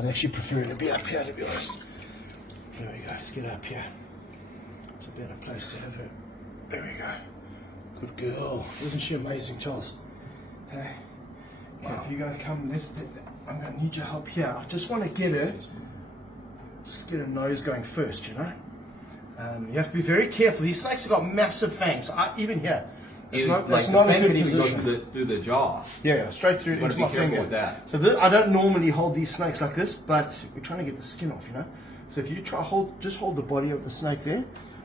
I'd actually prefer it to be up here, to be honest. There we go, let's get up here. It's a better place to have her. There we go. Good girl. Isn't she amazing, Charles? Hey. Okay, if you're going to come, I'm going to need your help here. I just want to get her, just get her nose going first, you know? You have to be very careful. These snakes have got massive fangs. Even here. It's not a good position. Go through the jaw. Yeah, straight through into my finger. With that. So I don't normally hold these snakes like this, but we're trying to get the skin off, you know? So if you try just hold the body of the snake there.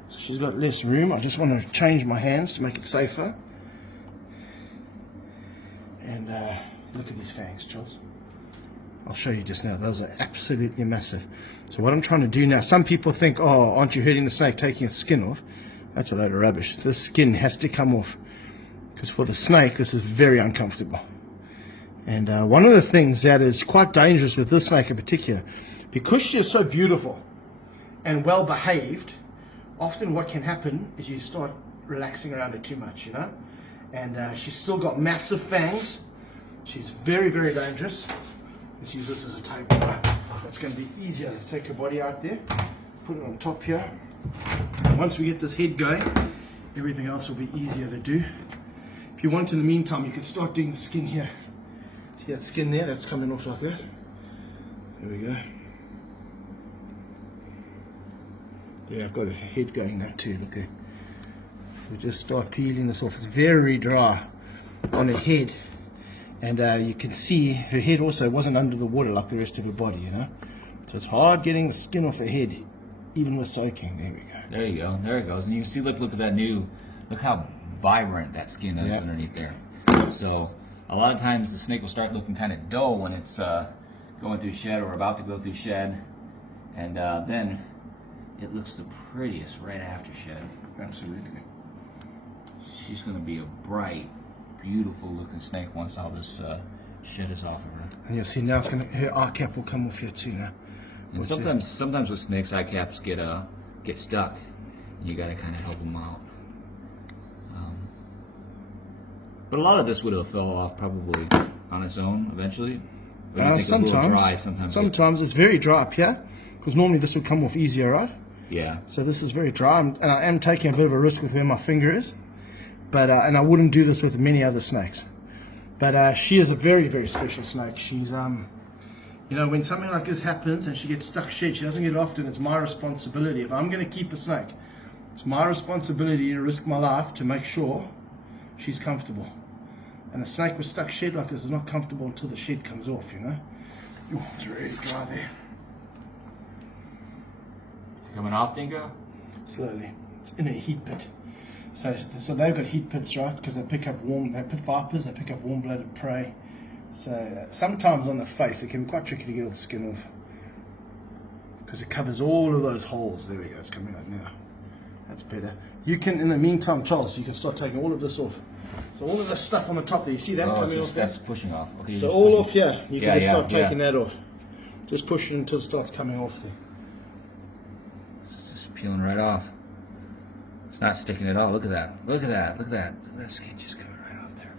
So she's got less room. I just want to change my hands to make it safer. And look at these fangs, Charles. I'll show you just now. Those are absolutely massive. So what I'm trying to do now, some people think, oh, aren't you hurting the snake taking its skin off? That's a load of rubbish. This skin has to come off. Because for the snake, this is very uncomfortable. And one of the things that is quite dangerous with this snake in particular, because she is so beautiful and well behaved, often what can happen is you start relaxing around her too much, you know? And she's still got massive fangs. She's very, very dangerous. Let's use this as a table. That's going to be easier. Let's take her body out there, put it on top here. And once we get this head going, everything else will be easier to do. If you want, in the meantime, you can start doing the skin here. See that skin there? That's coming off like that. There we go. Yeah, I've got a head going now too, look there. So we just start peeling this off. It's very dry on her head. And you can see her head also wasn't under the water like the rest of her body, you know. So it's hard getting the skin off her head, even with soaking. There we go. There you go. There it goes. And you can see, look at that look how vibrant that skin is underneath there. So a lot of times the snake will start looking kind of dull when it's going through shed or about to go through shed. And then it looks the prettiest right after shed. Absolutely. She's going to be a bright, beautiful looking snake once all this shed is off of her. And you'll see now it's going to, her eye cap will come off here too now. And sometimes with snakes, eye caps get stuck. And you got to kind of help them out. But a lot of this would have fell off probably on its own eventually. Sometimes it's very dry up here, because normally this would come off easier, right? Yeah. So this is very dry, and I am taking a bit of a risk with where my finger is, but and I wouldn't do this with many other snakes. But she is a very, very special snake. She's you know, when something like this happens and she gets stuck shed, she doesn't get it often. It's my responsibility. If I'm going to keep a snake, it's my responsibility to risk my life to make sure she's comfortable. And a snake with stuck shed like this is not comfortable until the shed comes off, you know. Ooh, it's really dry there. Coming off, Dingo? Slowly. It's in a heat pit. So they've got heat pits, right? Because they pit vipers, they pick up warm-blooded prey. So sometimes on the face it can be quite tricky to get all the skin off, because it covers all of those holes. There we go, it's coming out now. That's better. You can, in the meantime, Charles, you can start taking all of this off. So all of this stuff on the top there, you see that coming off there? That's pushing off. Okay, so all off here, you can just start taking that off. Just push it until it starts coming off there. It's just peeling right off. It's not sticking at all. Look at that. Look at that. Look at that. Look at that skin just coming right off there.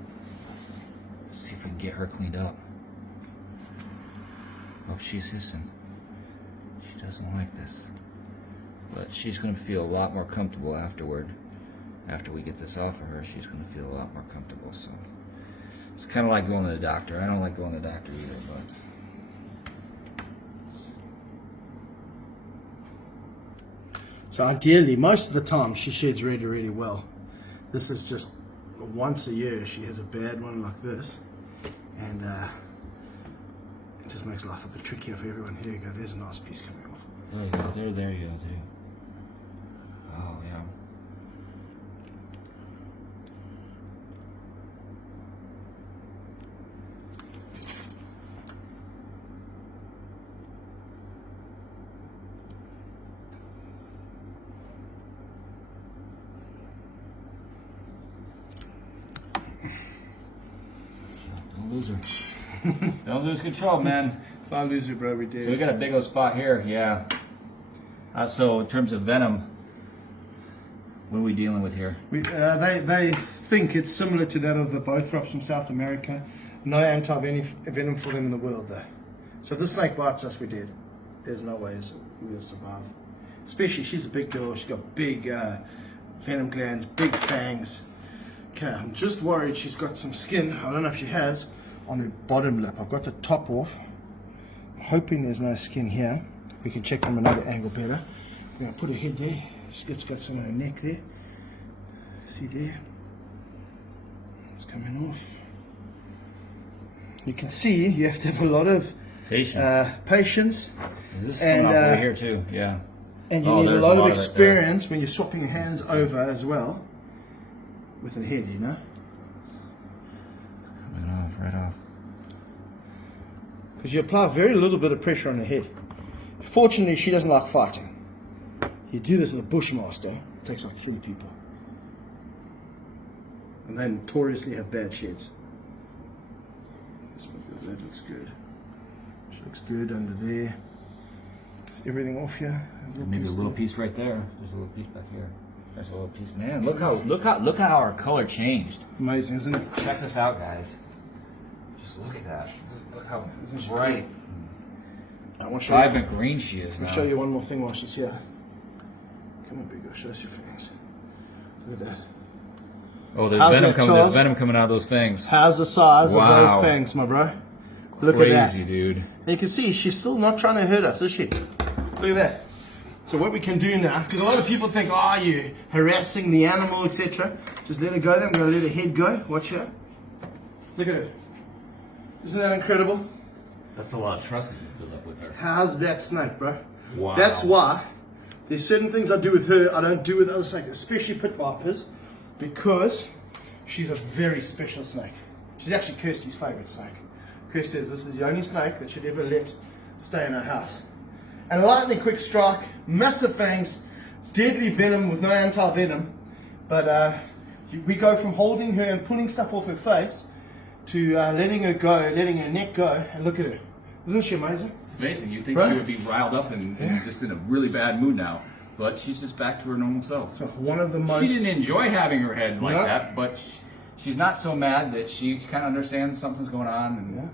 Let's see if we can get her cleaned up. Oh, she's hissing. She doesn't like this. But she's going to feel a lot more comfortable afterward. After we get this off of her, she's going to feel a lot more comfortable. So it's kind of like going to the doctor. I don't like going to the doctor either, but... So ideally, most of the time, she sheds really, really well. This is just once a year she has a bad one like this, and it just makes life a bit trickier for everyone. Here you go, there's a nice piece coming off. There you go, there you go, Oh, yeah. Don't lose her. Don't lose control, man. If I lose her, bro, we do. So we got a big old spot here, yeah. So in terms of venom, what are we dealing with here? They think it's similar to that of the bothrops from South America. No anti-venom for them in the world, though. So if this snake bites us, we're dead. There's no ways we'll survive. Especially, she's a big girl. She's got big venom glands, big fangs. Okay, I'm just worried she's got some skin. I don't know if she has on her bottom lip. I've got the top off. I'm hoping there's no skin here. We can check from another angle better. I'm going to put her head there. She's got some on her neck there. See there? It's coming off. You can see you have to have a lot of patience. Is this coming off over here too? Yeah. And you need a lot of experience when you're swapping your hands over as well with a head, you know? Right off. Because you apply very little bit of pressure on the head. Fortunately, she doesn't like fighting. You do this with a bushmaster, it takes like 3 people. And they notoriously have bad sheds. That looks good. She looks good under there. Is everything off here? Maybe a little piece right there. There's a little piece back here. There's a little piece. Man, look how our color changed. Amazing, isn't it? Check this out, guys. Just look at that. Look how bright, I want to show you. vibrant green she is now. I'll show you one more thing while she's here. Come on, big girl, show us your fangs. Look at that. Oh, there's How's venom that, coming. Charles? There's venom coming out of those fangs. How's the size of Wow. those fangs, my bro? Look Crazy, at that. dude. And you can see she's still not trying to hurt us, is she? Look at that. So what we can do now, because a lot of people think, oh, you're harassing the animal, etc. Just let her go there. I'm going to let her head go. Watch her. Look at her. Isn't that incredible? That's a lot of trust that you build up with her. How's that snake, bro? Wow. That's why there's certain things I do with her I don't do with other snakes, especially pit vipers, because she's a very special snake. She's actually Kirsty's favorite snake. Kirsty says this is the only snake that she'd ever let stay in her house. And a lightning quick strike, massive fangs, deadly venom with no anti-venom. But we go from holding her and pulling stuff off her face to letting her go, letting her neck go, and look at her. Isn't she amazing? It's amazing. You'd think Right? she would be riled up and just in a really bad mood now. But she's just back to her normal self. So one of the most... She didn't enjoy having her head like No. that, but she's not so mad that she kind of understands something's going on. And Yeah.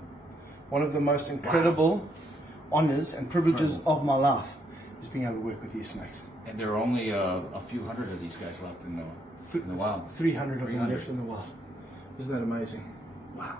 One of the most incredible honors and privileges of my life is being able to work with these snakes. And there are only a few hundred of these guys left in the wild. 300 of them 300. left in the wild. Isn't that amazing? Wow.